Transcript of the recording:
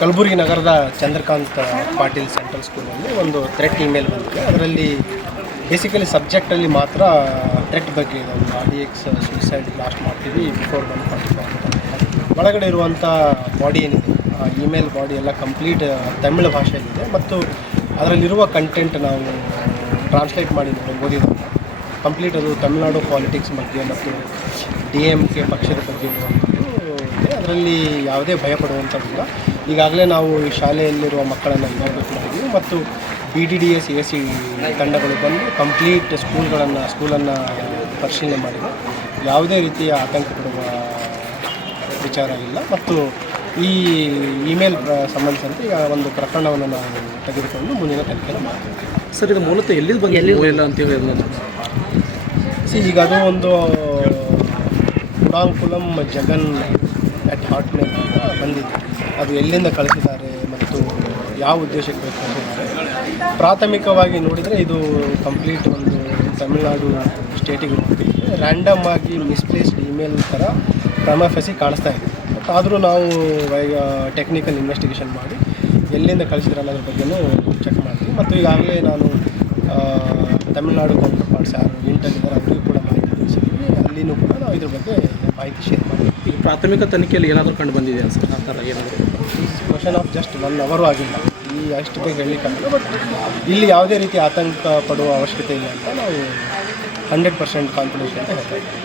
ಕಲಬುರಗಿ ನಗರದ ಚಂದ್ರಕಾಂತ್ ಪಾಟೀಲ್ ಸೆಂಟ್ರಲ್ ಸ್ಕೂಲಲ್ಲಿ ಒಂದು ಥ್ರೆಟ್ ಇಮೇಲ್ ಬಂದಿದೆ. ಅದರಲ್ಲಿ ಬೇಸಿಕಲಿ ಸಬ್ಜೆಕ್ಟಲ್ಲಿ ಮಾತ್ರ ಥ್ರೆಟ್ ಬಗ್ಗೆ ಇದೆ. ಒಂದು RDX ಸೂಸೈಡ್ ಬ್ಲಾಸ್ಟ್ ಮಾಡ್ತೀವಿ ಬಿಫೋರ್ 145 ಒಳಗಡೆ ಇರುವಂಥ ಬಾಡಿ ಏನಿದೆ, ಆ ಇಮೇಲ್ ಬಾಡಿ ಎಲ್ಲ ಕಂಪ್ಲೀಟ್ ತಮಿಳು ಭಾಷೆಯಲ್ಲಿದೆ ಮತ್ತು ಅದರಲ್ಲಿರುವ ಕಂಟೆಂಟ್ ನಾವು ಟ್ರಾನ್ಸ್ಲೇಟ್ ಮಾಡಿ ಓದಿದಾಗ ಕಂಪ್ಲೀಟ್ ಅದು ತಮಿಳುನಾಡು ಪಾಲಿಟಿಕ್ಸ್ ಬಗ್ಗೆ ಮತ್ತು DMK ಪಕ್ಷದ ಬಗ್ಗೆ ಇರುವಂಥದ್ದು ಇದೆ. ಅದರಲ್ಲಿ ಯಾವುದೇ ಭಯಪಡುವಂಥದ್ದಿಲ್ಲ. ಈಗಾಗಲೇ ನಾವು ಈ ಶಾಲೆಯಲ್ಲಿರುವ ಮಕ್ಕಳನ್ನು ಇನ್ವಾಲ್ವ್ ಮಾಡಿದ್ದೀವಿ ಮತ್ತು BDDS AC ತಂಡಗಳು ಬಂದು ಕಂಪ್ಲೀಟ್ ಸ್ಕೂಲನ್ನು ಪರಿಶೀಲನೆ ಮಾಡಿದೆ. ಯಾವುದೇ ರೀತಿಯ ಆತಂಕ ಪಡುವ ವಿಚಾರ ಇಲ್ಲ ಮತ್ತು ಈ ಇಮೇಲ್ ಸಂಬಂಧಿಸಿದಂತೆ ಈಗ ಒಂದು ಪ್ರಕರಣವನ್ನು ನಾವು ತೆಗೆದುಕೊಂಡು ಮುಂದಿನ ತನಿಖೆ ಮಾಡ್ತೀವಿ. ಸರ್, ಇದು ಮೂಲತಃ ಎಲ್ಲಿಂದ ಬಂದಿಲ್ಲ ಅಂತೇಳಿ ಈಗ ಅದು ಒಂದು ಕುಡಾಂಕುಲಂ ಜಗನ್ @hotmail ಬಂದಿದೆ. ಅದು ಎಲ್ಲಿಂದ ಕಳಿಸಿದ್ದಾರೆ ಮತ್ತು ಯಾವ ಉದ್ದೇಶಕ್ಕೆ ಕಳಿಸಿದ್ದಾರೆ ಪ್ರಾಥಮಿಕವಾಗಿ ನೋಡಿದರೆ ಇದು ಕಂಪ್ಲೀಟ್ ಒಂದು ತಮಿಳುನಾಡು ಸ್ಟೇಟಿಗೆ ಹೋಗ್ತಿದೆ. ರ್ಯಾಂಡಮ್ ಆಗಿ ಮಿಸ್ಪ್ಲೇಸ್ಡ್ ಇಮೇಲ್ ಥರ ಪ್ರಮಫೆಸಿ ಕಾಣಿಸ್ತಾ ಇದೆ. ಬಟ್ ಆದರೂ ನಾವು ಈಗ ಟೆಕ್ನಿಕಲ್ ಇನ್ವೆಸ್ಟಿಗೇಷನ್ ಮಾಡಿ ಎಲ್ಲಿಂದ ಕಳಿಸಿದ್ರೆ ಅನ್ನೋದ್ರ ಬಗ್ಗೆಯೂ ಚೆಕ್ ಮಾಡ್ತೀವಿ ಮತ್ತು ಈಗಾಗಲೇ ನಾನು ತಮಿಳುನಾಡು ಕೌಂಟರ್ ಪಾರ್ಟ್ಸ್ ಯಾರು ಇಂಟಲ್ಲಿದ್ದಾರೆ ಅವರಿಗೂ ಕೂಡ ಮಾಹಿತಿ ತಿಳಿಸಿದ್ದೀವಿ. ಅಲ್ಲಿನೂ ಕೂಡ ನಾವು ಇದ್ರ ಬಗ್ಗೆ ಮಾಹಿತಿ ಶೇರ್ ಮಾಡ್ತೀವಿ. ಈಗ ಪ್ರಾಥಮಿಕ ತನಿಖೆಯಲ್ಲಿ ಏನಾದರೂ ಕಂಡು ಬಂದಿದೆ ಸರ್? ಆ ಥರ ಏನಾದರೂ ಕ್ವಶನ್ ಆಫ್ ಜಸ್ಟ್ 1 ಅವರೂ ಆಗಿಲ್ಲ, ಈ ಅಷ್ಟು ಬೇಗ ಹೇಳಲಿಕ್ಕಾಗಲ್ಲ. ಬಟ್ ಇಲ್ಲಿ ಯಾವುದೇ ರೀತಿ ಆತಂಕ ಪಡುವ ಅವಶ್ಯಕತೆ ಇಲ್ಲ ಅಂತ ನಾವು 100% ಕಾನ್ಫಿಡೆನ್ಸ್ ಅಂತ ಹೇಳ್ತಾ ಇದ್ದೀವಿ.